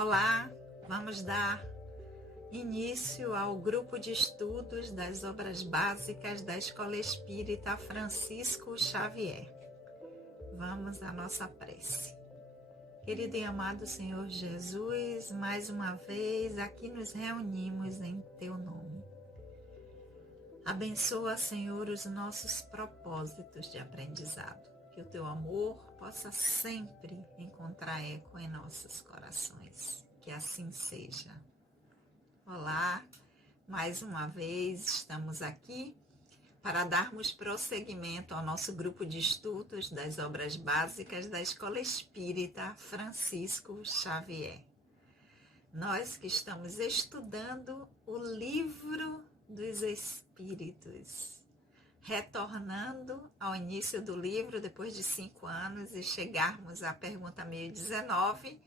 Olá, vamos dar início ao grupo de estudos das obras básicas da Escola Espírita Francisco Xavier. Vamos à nossa prece. Querido e amado Senhor Jesus, mais uma vez aqui nos reunimos em Teu nome. Abençoa, Senhor, os nossos propósitos de aprendizado. Que o Teu amor possa sempre encontrar eco em nossos corações. Que assim seja. Olá, mais uma vez estamos aqui para darmos prosseguimento ao nosso grupo de estudos das obras básicas da Escola Espírita Francisco Xavier. Nós que estamos estudando o Livro dos Espíritos, retornando ao início do livro depois de 5 anos e chegarmos à pergunta 1019,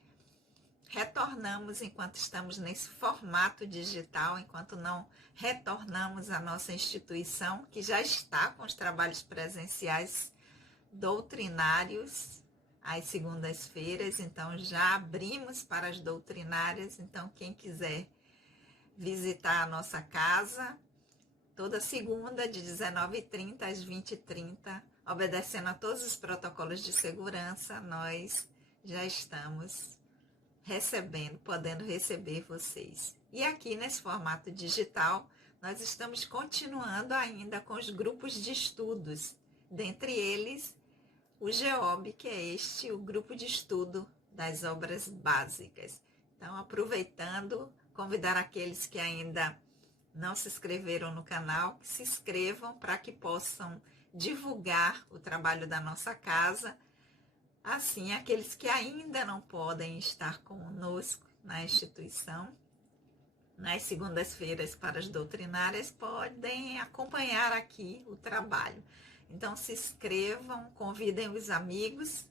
retornamos enquanto estamos nesse formato digital, enquanto não retornamos à nossa instituição, que já está com os trabalhos presenciais doutrinários às segundas-feiras, então já abrimos para as doutrinárias, então quem quiser visitar a nossa casa, toda segunda, de 19h30 às 20h30, obedecendo a todos os protocolos de segurança, nós já estamos podendo receber vocês. E aqui nesse formato digital, nós estamos continuando ainda com os grupos de estudos, dentre eles o GEOB, que é o grupo de estudo das obras básicas. Então, aproveitando, convidar aqueles que ainda não se inscreveram no canal, que se inscrevam para que possam divulgar o trabalho da nossa casa. Assim, aqueles que ainda não podem estar conosco na instituição, nas segundas-feiras para as doutrinárias, podem acompanhar aqui o trabalho. Então, se inscrevam, convidem os amigos,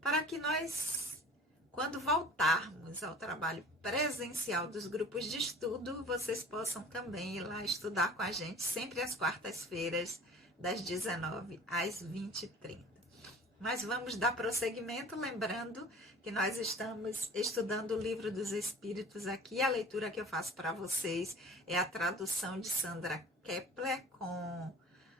para que nós, quando voltarmos ao trabalho presencial dos grupos de estudo, vocês possam também ir lá estudar com a gente, sempre às quartas-feiras, das 19h às 20h30. Mas vamos dar prosseguimento, lembrando que nós estamos estudando o Livro dos Espíritos aqui. A leitura que eu faço para vocês é a tradução de Sandra Kepler com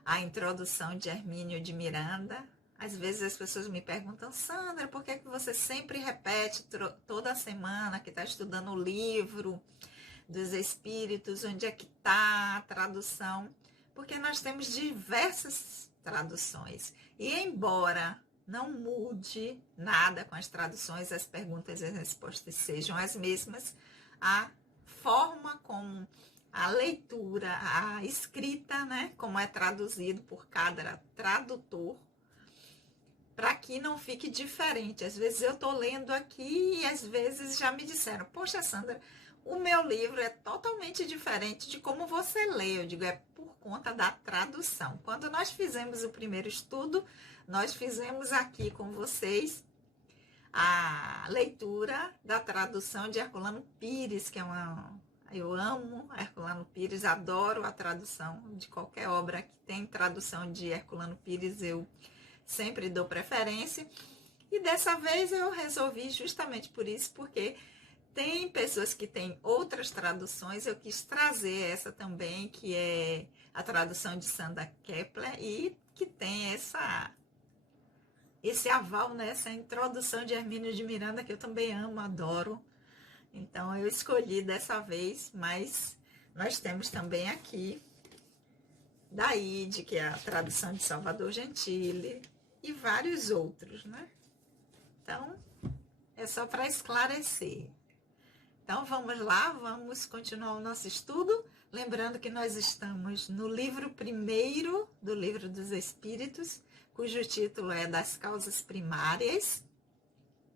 a introdução de Hermínio de Miranda. Às vezes as pessoas me perguntam: Sandra, por que você sempre repete toda semana que está estudando o livro dos Espíritos? Onde é que está a tradução? Porque nós temos diversas traduções. E embora não mude nada com as traduções, as perguntas e as respostas sejam as mesmas, a forma como a leitura, a escrita, né, como é traduzido por cada tradutor, para que não fique diferente. Às vezes eu estou lendo aqui e às vezes já me disseram: poxa, Sandra, o meu livro é totalmente diferente de como você lê. Eu digo, é por conta da tradução. Quando nós fizemos o primeiro estudo, nós fizemos aqui com vocês a leitura da tradução de Herculano Pires, que é eu amo Herculano Pires, adoro a tradução de qualquer obra que tem tradução de Herculano Pires, eu sempre dou preferência. E dessa vez eu resolvi justamente por isso, porque tem pessoas que têm outras traduções, eu quis trazer essa também, que é a tradução de Sandra Kepler, e que tem esse aval, né? Essa introdução de Hermínio de Miranda, que eu também amo, adoro. Então eu escolhi dessa vez, mas nós temos também aqui da Ide, que é a tradução de Salvador Gentili, e vários outros, né? Então, é só para esclarecer. Então, vamos lá, vamos continuar o nosso estudo. Lembrando que nós estamos no livro primeiro do Livro dos Espíritos, cujo título é Das Causas Primárias.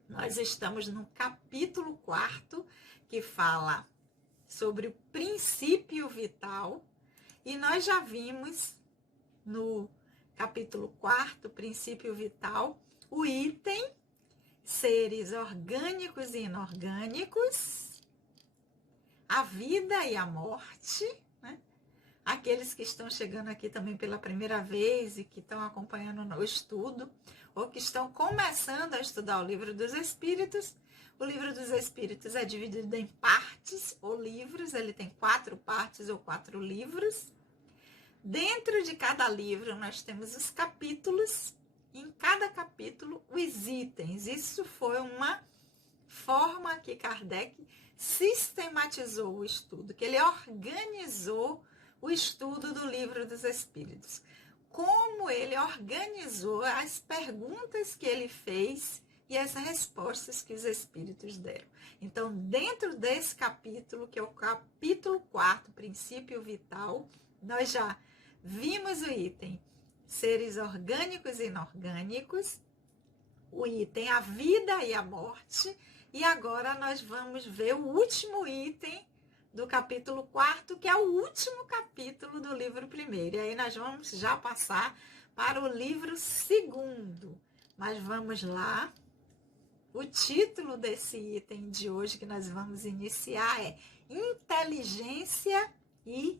Nós estamos no capítulo 4, que fala sobre o princípio vital. E nós já vimos no capítulo 4, princípio vital, o item seres orgânicos e inorgânicos, a vida e a morte, né? aqueles que estão chegando aqui também pela primeira vez e que estão acompanhando o estudo, ou que estão começando a estudar o Livro dos Espíritos. O Livro dos Espíritos é dividido em partes ou livros, ele tem 4 partes ou 4 livros. Dentro de cada livro nós temos os capítulos, e em cada capítulo os itens. Isso foi uma forma que Kardec sistematizou o estudo, que ele organizou o estudo do Livro dos Espíritos. Como ele organizou as perguntas que ele fez e as respostas que os espíritos deram. Então, dentro desse capítulo, que é o capítulo 4, Princípio Vital, nós já vimos o item seres orgânicos e inorgânicos, o item a vida e a morte, e agora nós vamos ver o último item do capítulo 4, que é o último capítulo do livro 1. E aí nós vamos já passar para o livro 2. Mas vamos lá. O título desse item de hoje que nós vamos iniciar é Inteligência e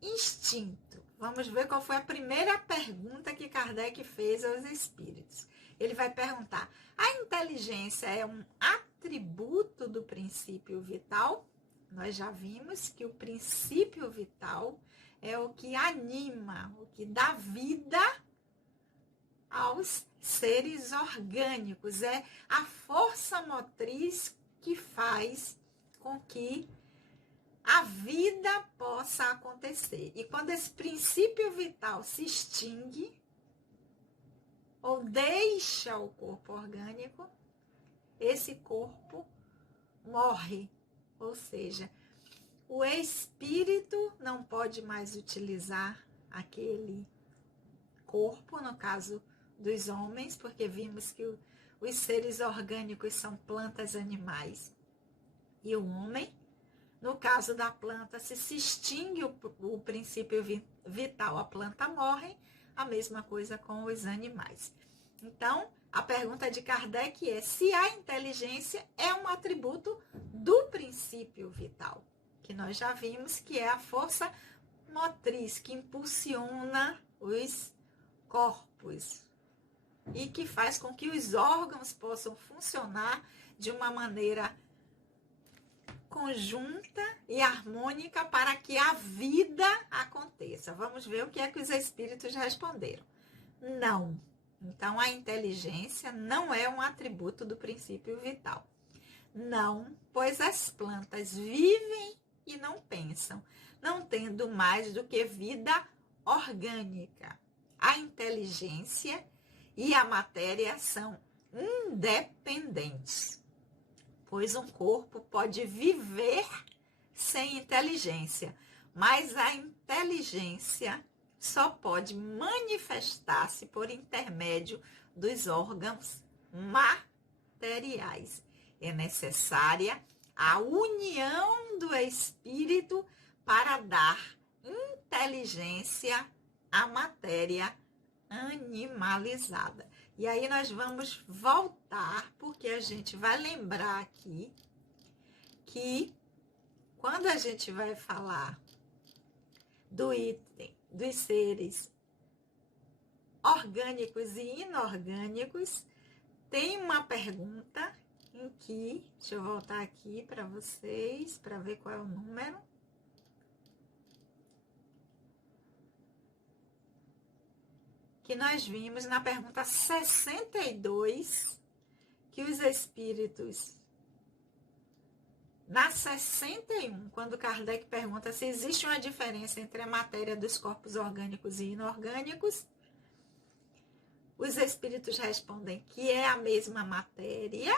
Instinto. Vamos ver qual foi a primeira pergunta que Kardec fez aos espíritos. Ele vai perguntar: a inteligência é um atributo do princípio vital? Nós já vimos que o princípio vital é o que anima, o que dá vida aos seres orgânicos. É a força motriz que faz com que a vida possa acontecer. E quando esse princípio vital se extingue ou deixa o corpo orgânico, esse corpo morre. Ou seja, o espírito não pode mais utilizar aquele corpo, no caso dos homens, porque vimos que os seres orgânicos são plantas, animais. E o homem, no caso da planta, se extingue o princípio vital, a planta morre, a mesma coisa com os animais. Então, a pergunta de Kardec é se a inteligência é um atributo do princípio vital, que nós já vimos que é a força motriz que impulsiona os corpos e que faz com que os órgãos possam funcionar de uma maneira conjunta e harmônica para que a vida aconteça. Vamos ver o que é que os espíritos responderam. Não. Então, a inteligência não é um atributo do princípio vital. Não, pois as plantas vivem e não pensam, não tendo mais do que vida orgânica. A inteligência e a matéria são independentes, pois um corpo pode viver sem inteligência, mas a inteligência só pode manifestar-se por intermédio dos órgãos materiais. É necessária a união do espírito para dar inteligência à matéria animalizada. E aí nós vamos voltar, porque a gente vai lembrar aqui que quando a gente vai falar do item dos seres orgânicos e inorgânicos, tem uma pergunta em que, deixa eu voltar aqui para vocês, para ver qual é o número. Que nós vimos na pergunta 62, que os espíritos, na 61, quando Kardec pergunta se existe uma diferença entre a matéria dos corpos orgânicos e inorgânicos, os espíritos respondem que é a mesma matéria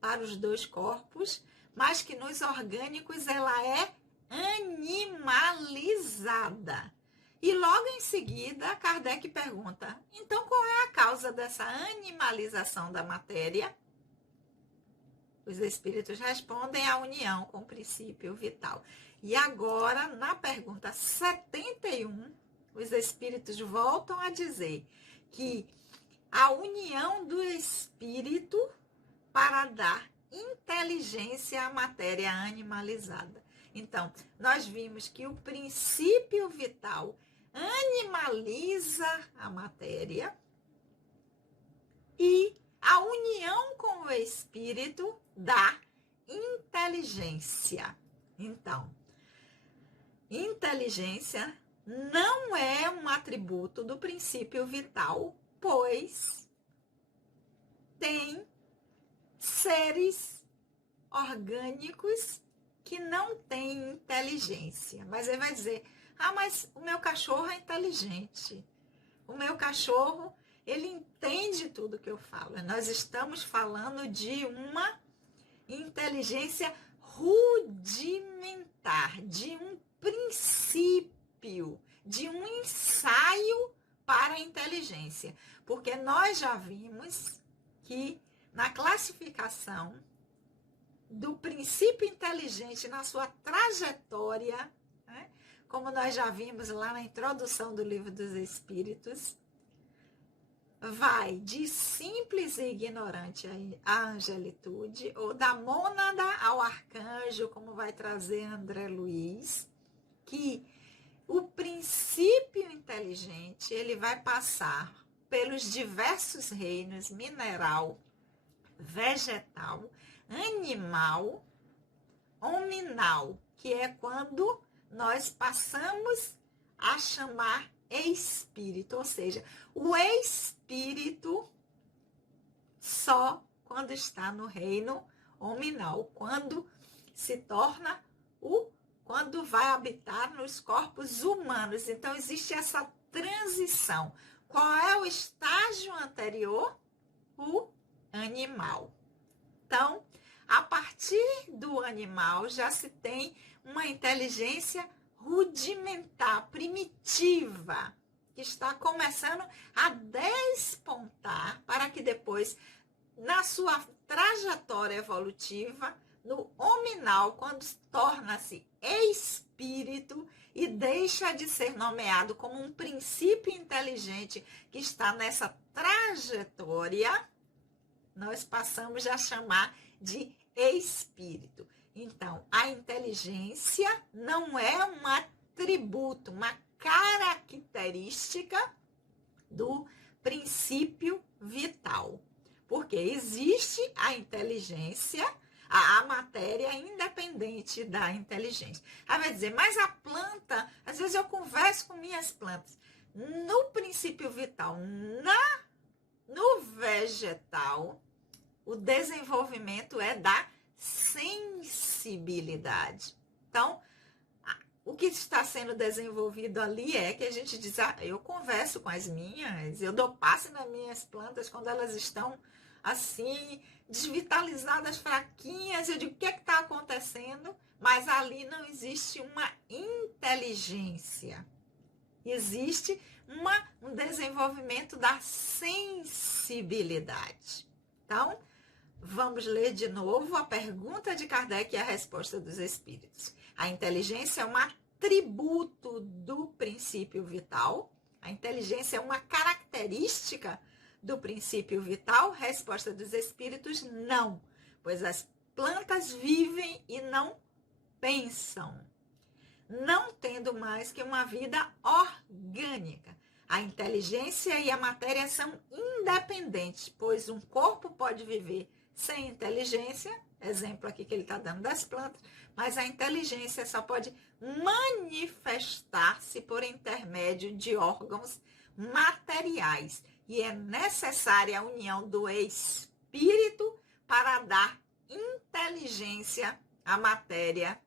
para os dois corpos, mas que nos orgânicos ela é animalizada. E logo em seguida, Kardec pergunta, então qual é a causa dessa animalização da matéria? Os espíritos respondem a união com o princípio vital. E agora, na pergunta 71, os espíritos voltam a dizer que a união do espírito para dar inteligência à matéria animalizada. Então, nós vimos que o princípio vital animaliza a matéria e a união com o espírito dá inteligência. Então, inteligência não é um atributo do princípio vital, pois tem seres orgânicos que não têm inteligência. Mas ele vai dizer, mas o meu cachorro é inteligente. O meu cachorro, ele entende tudo que eu falo. Nós estamos falando de uma inteligência rudimentar, de um princípio, de um ensaio para a inteligência. Porque nós já vimos que na classificação do princípio inteligente na sua trajetória, né, como nós já vimos lá na introdução do Livro dos Espíritos, vai de simples e ignorante à angelitude, ou da mônada ao arcanjo, como vai trazer André Luiz, que o princípio inteligente ele vai passar pelos diversos reinos mineral, vegetal, animal, hominal, que é quando nós passamos a chamar espírito, ou seja, o espírito só quando está no reino hominal, quando se torna quando vai habitar nos corpos humanos. Então existe essa transição. Qual é o estágio anterior? O animal. Então, a partir do animal já se tem uma inteligência rudimentar, primitiva, que está começando a despontar para que depois, na sua trajetória evolutiva, no hominal, quando torna-se espírito e deixa de ser nomeado como um princípio inteligente que está nessa trajetória, nós passamos a chamar de espírito. Então, a inteligência não é um atributo, uma característica do princípio vital. Porque existe a inteligência, a matéria independente da inteligência. Aí vai dizer, mas a planta, às vezes eu converso com minhas plantas. No princípio vital, no vegetal, o desenvolvimento é da sensibilidade. Então, o que está sendo desenvolvido ali é que a gente diz, eu converso com as minhas, eu dou passe nas minhas plantas quando elas estão assim, desvitalizadas, fraquinhas, eu digo, o que é que está acontecendo? Mas ali não existe uma inteligência. Existe um desenvolvimento da sensibilidade. Então, vamos ler de novo a pergunta de Kardec e a resposta dos espíritos. A inteligência é um atributo do princípio vital? A inteligência é uma característica do princípio vital? Resposta dos espíritos, não. Pois as plantas vivem e não pensam, não tendo mais que uma vida orgânica. A inteligência e a matéria são independentes, pois um corpo pode viver sem inteligência, exemplo aqui que ele está dando das plantas, mas a inteligência só pode manifestar-se por intermédio de órgãos materiais. E é necessária a união do espírito para dar inteligência à matéria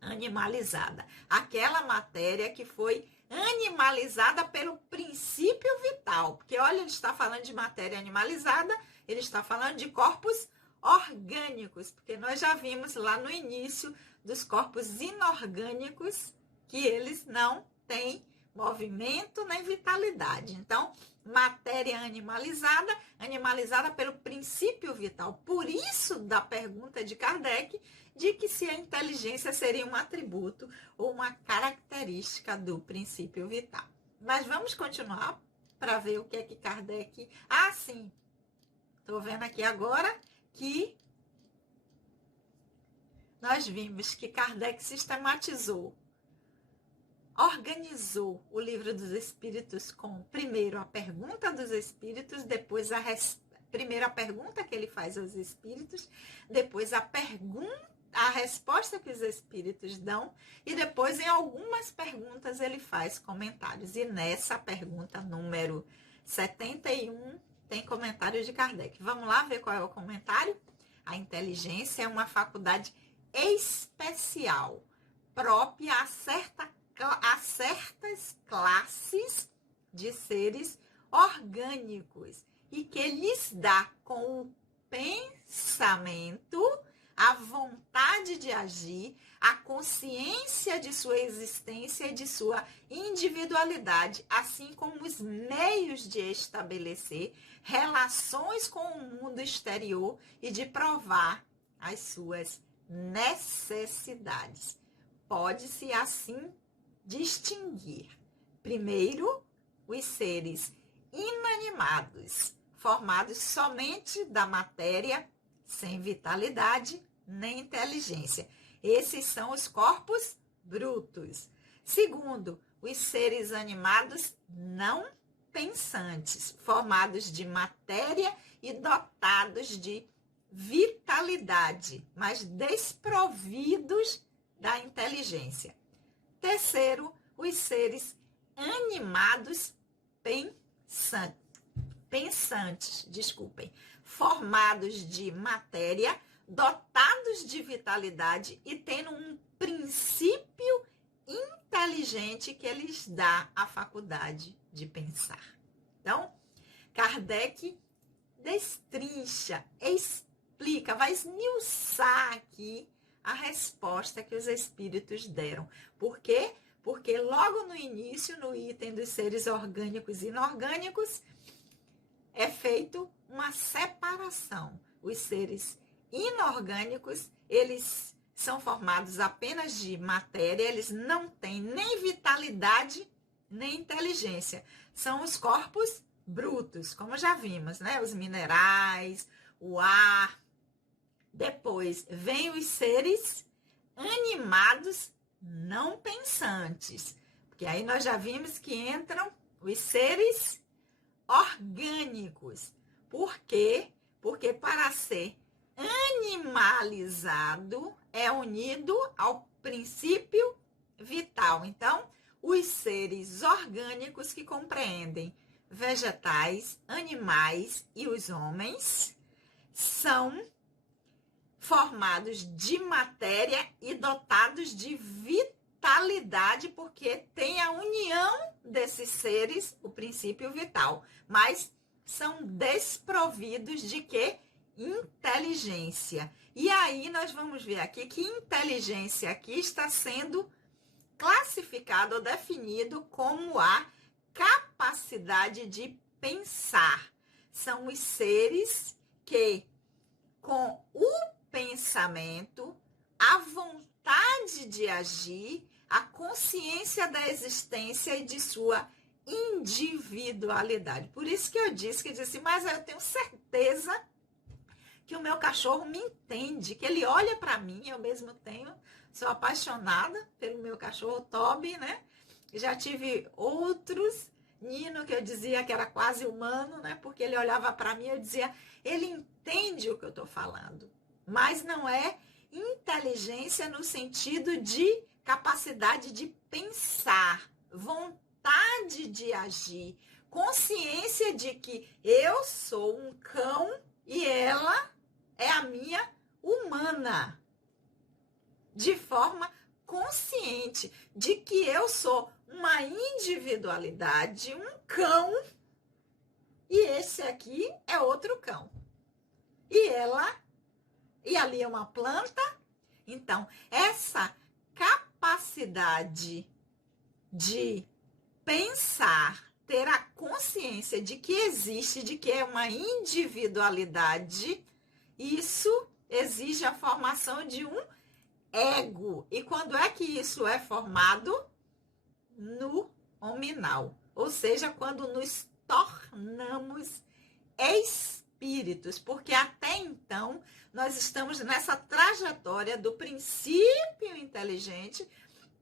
animalizada. Aquela matéria que foi animalizada pelo princípio vital. Porque, olha, ele está falando de matéria animalizada, ele está falando de corpos orgânicos. Porque nós já vimos lá no início dos corpos inorgânicos que eles não têm movimento nem vitalidade. Então, matéria animalizada pelo princípio vital. Por isso, da pergunta de Kardec, de que se a inteligência seria um atributo ou uma característica do princípio vital. Mas vamos continuar para ver o que é que Kardec... sim, estou vendo aqui agora que nós vimos que Kardec sistematizou, organizou o Livro dos Espíritos com, primeiro, a pergunta dos espíritos, depois primeiro a pergunta que ele faz aos espíritos, depois a resposta que os espíritos dão, e depois, em algumas perguntas, ele faz comentários. E nessa pergunta número 71, tem comentário de Kardec. Vamos lá ver qual é o comentário? A inteligência é uma faculdade especial, própria a certas classes de seres orgânicos e que lhes dá com o pensamento a vontade de agir, a consciência de sua existência e de sua individualidade, assim como os meios de estabelecer relações com o mundo exterior e de provar as suas necessidades. Pode-se assim distinguir, primeiro, os seres inanimados, formados somente da matéria, sem vitalidade nem inteligência. Esses são os corpos brutos. Segundo, os seres animados não pensantes, formados de matéria e dotados de vitalidade, mas desprovidos da inteligência. Terceiro, os seres animados pensantes, formados de matéria, dotados de vitalidade e tendo um princípio inteligente que lhes dá a faculdade de pensar. Então, Kardec destrincha, explica, vai esmiuçar aqui a resposta que os espíritos deram. Por quê? Porque logo no início, no item dos seres orgânicos e inorgânicos, é feito uma separação. Os seres inorgânicos, eles são formados apenas de matéria, eles não têm nem vitalidade, nem inteligência. São os corpos brutos, como já vimos, né? Os minerais, o ar. Depois, vem os seres animados não pensantes, porque aí nós já vimos que entram os seres orgânicos. Por quê? Porque para ser animalizado é unido ao princípio vital. Então, os seres orgânicos que compreendem vegetais, animais e os homens são formados de matéria e dotados de vitalidade, porque tem a união desses seres, o princípio vital, mas são desprovidos de quê? Inteligência. E aí nós vamos ver aqui que inteligência aqui está sendo classificado ou definido como a capacidade de pensar. São os seres que, com o pensamento, a vontade de agir, a consciência da existência e de sua individualidade. Por isso que eu disse, mas eu tenho certeza que o meu cachorro me entende, que ele olha para mim, eu mesmo sou apaixonada pelo meu cachorro Toby, né? Já tive outros, Nino, que eu dizia que era quase humano, né? Porque ele olhava para mim e eu dizia, ele entende o que eu estou falando. Mas não é inteligência no sentido de capacidade de pensar, vontade de agir, consciência de que eu sou um cão e ela é a minha humana, de forma consciente de que eu sou uma individualidade, um cão, e esse aqui é outro cão. E ali é uma planta. Então, essa capacidade de pensar, ter a consciência de que existe, de que é uma individualidade, isso exige a formação de um ego. E quando é que isso é formado? No hominal. Ou seja, quando nos tornamos espíritos, porque até então nós estamos nessa trajetória do princípio inteligente,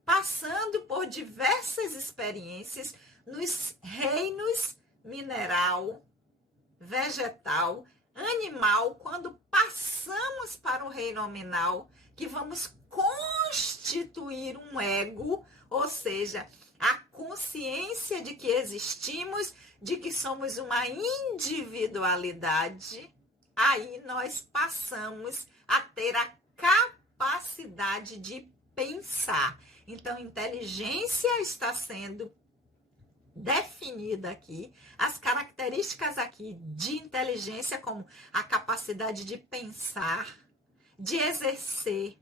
passando por diversas experiências nos reinos mineral, vegetal, animal, quando passamos para o reino nominal, que vamos constituir um ego, ou seja, a consciência de que existimos, de que somos uma individualidade, aí nós passamos a ter a capacidade de pensar. Então, inteligência está sendo definida aqui, as características aqui de inteligência, como a capacidade de pensar, de exercer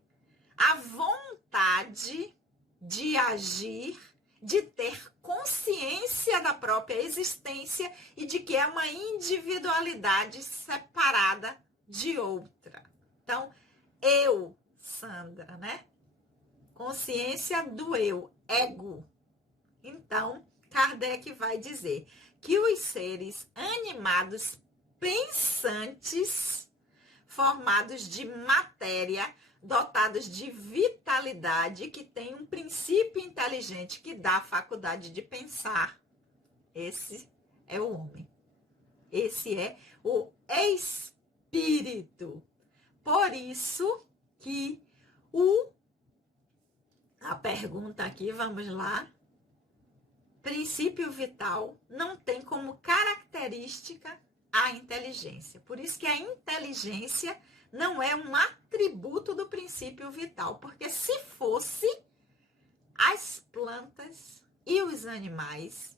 a vontade de agir, de ter consciência da própria existência e de que é uma individualidade separada de outra. Então, eu, Sandra, né? Consciência do eu, ego. Então, Kardec vai dizer que os seres animados pensantes, formados de matéria, dotados de vitalidade, que tem um princípio inteligente que dá a faculdade de pensar, esse é o homem. Esse é o espírito. Por isso que a pergunta aqui, vamos lá. Princípio vital não tem como característica a inteligência. Por isso que a inteligência não é um atributo do princípio vital. Porque se fosse, as plantas e os animais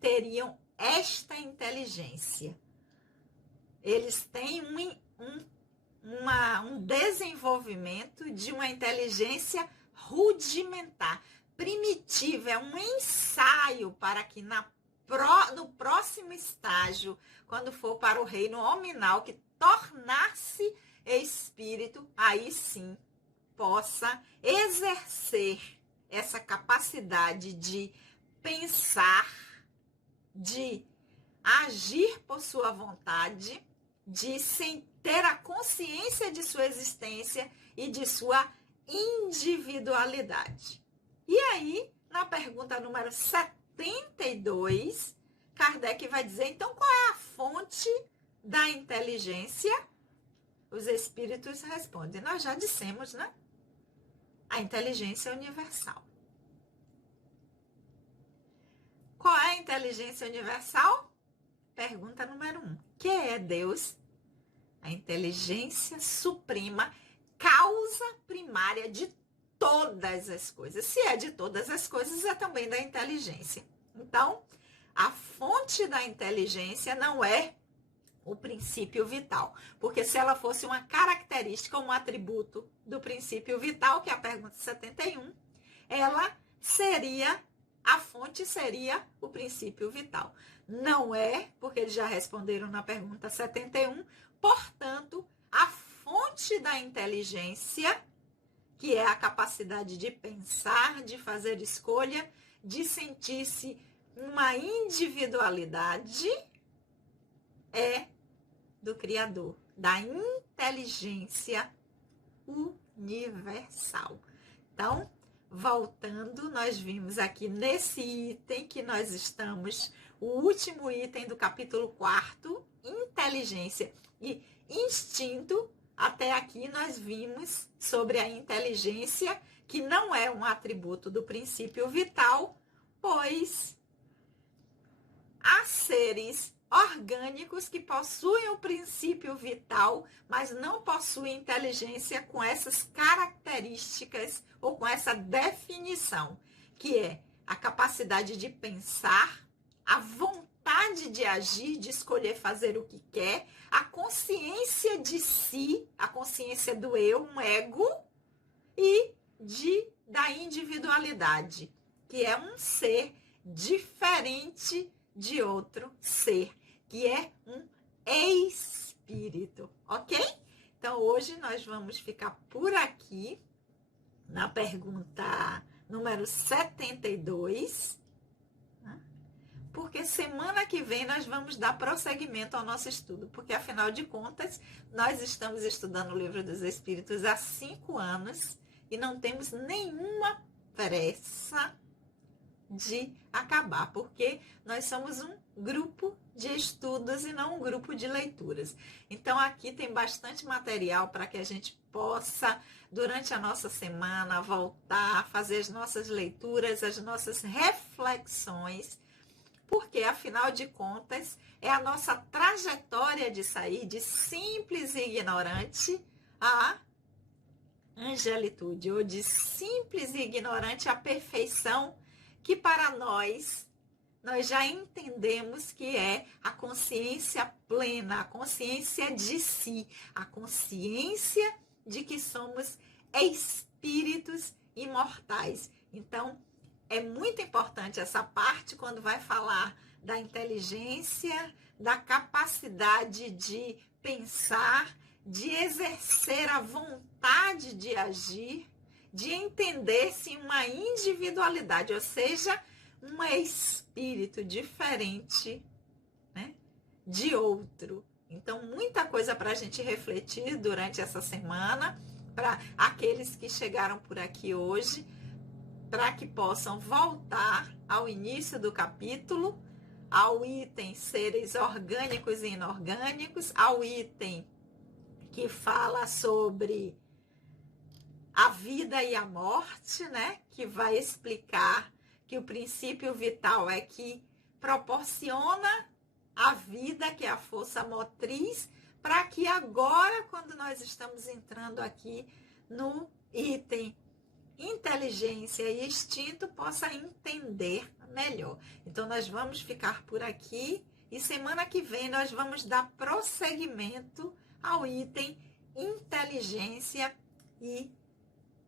teriam esta inteligência. Eles têm um desenvolvimento de uma inteligência rudimentar, primitiva, é um ensaio para que no próximo estágio, quando for para o reino nominal, que tornar-se espírito, aí sim possa exercer essa capacidade de pensar, de agir por sua vontade, de ter a consciência de sua existência e de sua individualidade. E aí, na pergunta número 72, Kardec vai dizer, então, qual é a fonte da inteligência? Os espíritos respondem, nós já dissemos, né? A inteligência universal. Qual é a inteligência universal? Pergunta número 1. Que é Deus? A inteligência suprema, causa primária de todas as coisas. Se é de todas as coisas, é também da inteligência. Então, a fonte da inteligência não é o princípio vital. Porque se ela fosse uma característica, um atributo do princípio vital, que é a pergunta 71, a fonte seria o princípio vital. Não é, porque eles já responderam na pergunta 71, portanto, a fonte da inteligência, que é a capacidade de pensar, de fazer escolha, de sentir-se uma individualidade, é do Criador, da inteligência universal. Então, voltando, nós vimos aqui nesse item que nós estamos, o último item do capítulo 4, inteligência e instinto. Até aqui nós vimos sobre a inteligência, que não é um atributo do princípio vital, pois há seres orgânicos que possuem o princípio vital, mas não possuem inteligência com essas características ou com essa definição, que é a capacidade de pensar, a vontade de agir, de escolher fazer o que quer, a consciência de si, a consciência do eu, um ego, e da individualidade, que é um ser diferente de outro ser, que é um espírito, ok? Então, hoje nós vamos ficar por aqui na pergunta número 72, né? porque semana que vem nós vamos dar prosseguimento ao nosso estudo, porque afinal de contas, nós estamos estudando o Livro dos Espíritos há 5 anos e não temos nenhuma pressa de acabar, porque nós somos um grupo de estudos e não um grupo de leituras. Então aqui tem bastante material para que a gente possa, durante a nossa semana, voltar, fazer as nossas leituras, as nossas reflexões, porque afinal de contas é a nossa trajetória de sair de simples e ignorante a angelitude, ou de simples e ignorante a perfeição, que para nós já entendemos que é a consciência plena, a consciência de si, a consciência de que somos espíritos imortais. Então, é muito importante essa parte quando vai falar da inteligência, da capacidade de pensar, de exercer a vontade de agir, de entender-se uma individualidade, ou seja, um espírito diferente, né, de outro. Então, muita coisa para a gente refletir durante essa semana, para aqueles que chegaram por aqui hoje, para que possam voltar ao início do capítulo, ao item seres orgânicos e inorgânicos, ao item que fala sobre a vida e a morte, né? Que vai explicar que o princípio vital é que proporciona a vida, que é a força motriz, para que agora, quando nós estamos entrando aqui no item inteligência e instinto, possa entender melhor. Então, nós vamos ficar por aqui e semana que vem nós vamos dar prosseguimento ao item inteligência e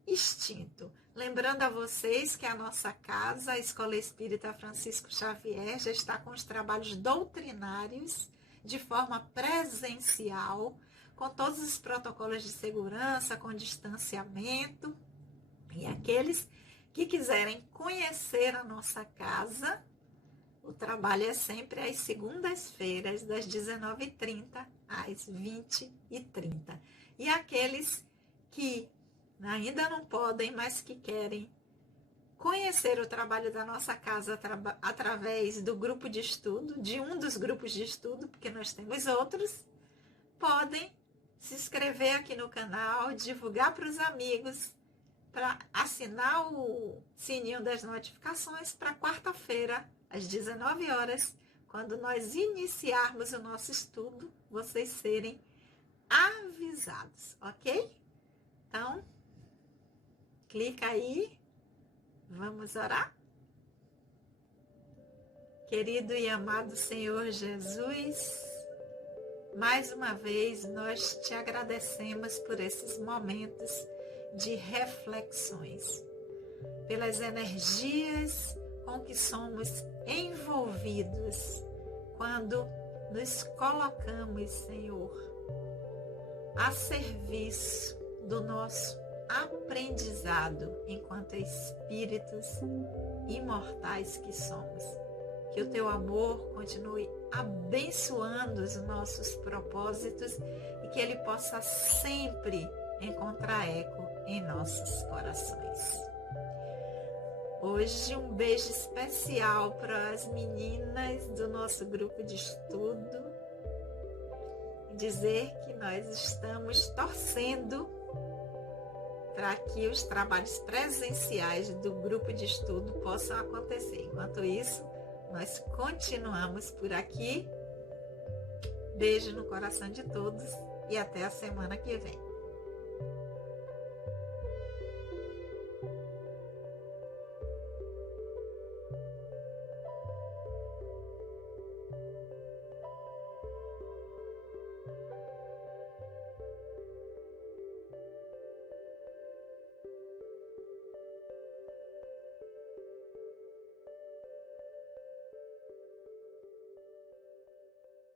instinto. Lembrando a vocês que a nossa casa, a Escola Espírita Francisco Xavier, já está com os trabalhos doutrinários de forma presencial, com todos os protocolos de segurança, com distanciamento. E aqueles que quiserem conhecer a nossa casa, o trabalho é sempre às segundas-feiras, das 19h30 às 20h30. E aqueles que ainda não podem, mas que querem conhecer o trabalho da nossa casa através do grupo de estudo, de um dos grupos de estudo, porque nós temos outros, podem se inscrever aqui no canal, divulgar para os amigos, para assinar o sininho das notificações para quarta-feira, às 19 horas, quando nós iniciarmos o nosso estudo, vocês serem avisados, ok? Então, clica aí, vamos orar? Querido e amado Senhor Jesus, mais uma vez nós te agradecemos por esses momentos de reflexões, pelas energias com que somos envolvidos quando nos colocamos, Senhor, a serviço do nosso aprendizado enquanto espíritos imortais que somos. Que o teu amor continue abençoando os nossos propósitos e que ele possa sempre encontrar eco em nossos corações. Hoje um beijo especial para as meninas do nosso grupo de estudo e dizer que nós estamos torcendo para que os trabalhos presenciais do grupo de estudo possam acontecer. Enquanto isso, nós continuamos por aqui. Beijo no coração de todos e até a semana que vem.